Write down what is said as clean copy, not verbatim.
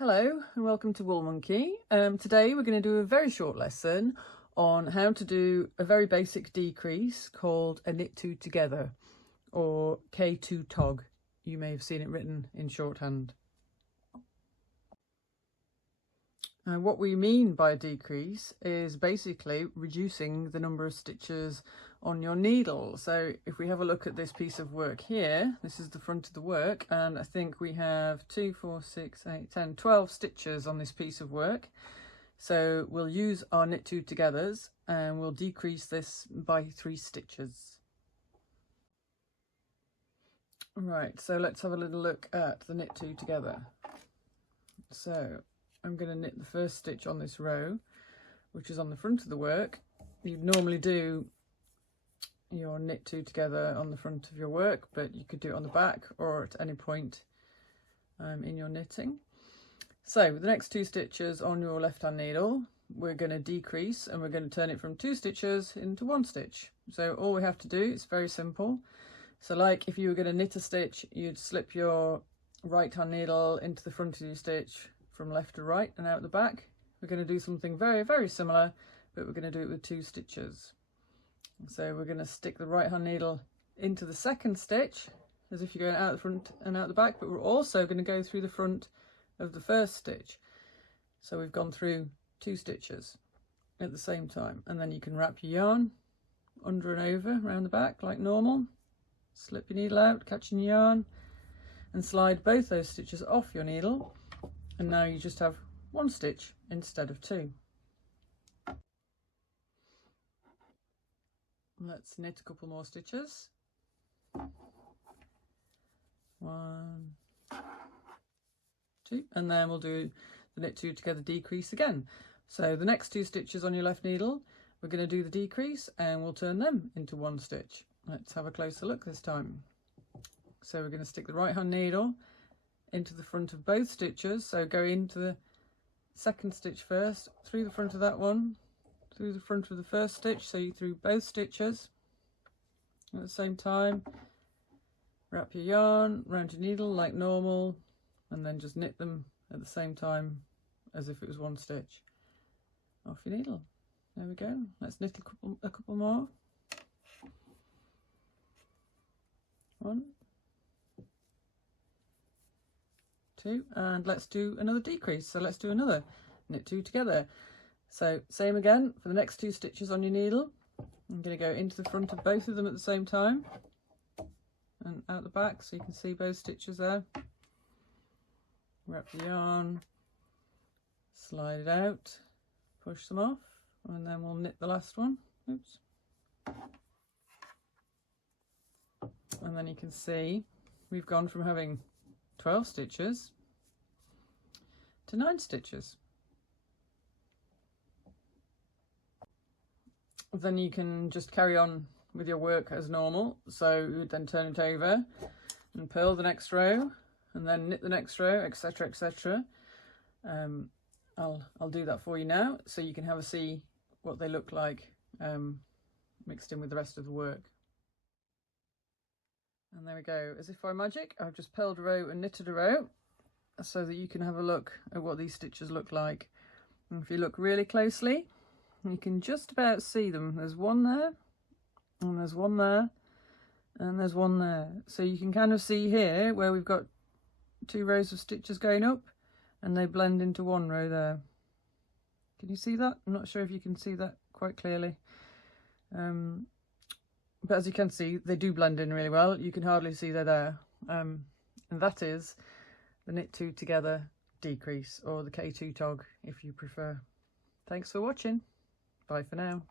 Hello and welcome to Woolmonkey. Today we're going to do a very short lesson on how to do a very basic decrease called a knit two together, or K2 tog. You may have seen it written in shorthand. What we mean by a decrease is basically reducing the number of stitches on your needle. So if we have a look at this piece of work here, this is the front of the work, and I think we have 2, 4, 6, 8, 10, 12 stitches on this piece of work. So we'll use our knit two togethers and we'll decrease this by 3 stitches. Right, so let's have a little look at the knit two together. So I'm going to knit the first stitch on this row, which is on the front of the work. You'd normally do your knit two together on the front of your work, but you could do it on the back or at any point in your knitting. So with the next 2 stitches on your left hand needle, we're going to decrease and we're going to turn it from 2 stitches into 1 stitch. So all we have to do is very simple. So like if you were going to knit a stitch, you'd slip your right hand needle into the front of your stitch from left to right and out the back. We're going to do something very, very similar, but we're going to do it with 2 stitches. So we're going to stick the right hand needle into the second stitch as if you're going out the front and out the back, but we're also going to go through the front of the first stitch. So we've gone through 2 stitches at the same time, and then you can wrap your yarn under and over around the back like normal, slip your needle out, catch your yarn and slide both those stitches off your needle. And now you just have 1 stitch instead of 2. Let's knit a couple more stitches. 1, 2, and then we'll do the knit two together decrease again. So the next 2 stitches on your left needle, we're going to do the decrease and we'll turn them into 1 stitch. Let's have a closer look this time. So we're going to stick the right hand needle into the front of both stitches, so go into the second stitch first, through the front of that one, through the front of the first stitch, so you through both stitches at the same time, wrap your yarn around your needle like normal, and then just knit them at the same time as if it was 1 stitch off your needle. There we go. Let's knit a couple more. 1, 2, and let's do another decrease. So let's do another knit 2 together. So same again for the next 2 stitches on your needle. I'm going to go into the front of both of them at the same time and out the back, so you can see both stitches there. Wrap the yarn, slide it out, push them off, and then we'll knit the last one. Oops. And then you can see we've gone from having 12 stitches to 9 stitches. Then you can just carry on with your work as normal. So you would then turn it over and purl the next row and then knit the next row, etc, etc. I'll do that for you now so you can have a see what they look like mixed in with the rest of the work. And there we go, as if by magic, I've just purled a row and knitted a row so that you can have a look at what these stitches look like. And if you look really closely, you can just about see them. There's one there, and there's one there, and there's one there. So you can kind of see here where we've got 2 rows of stitches going up and they blend into 1 row there. Can you see that? I'm not sure if you can see that quite clearly. But as you can see, they do blend in really well. You can hardly see they're there. And that is the knit 2 together decrease, or the K2 tog if you prefer. Thanks for watching. Bye for now.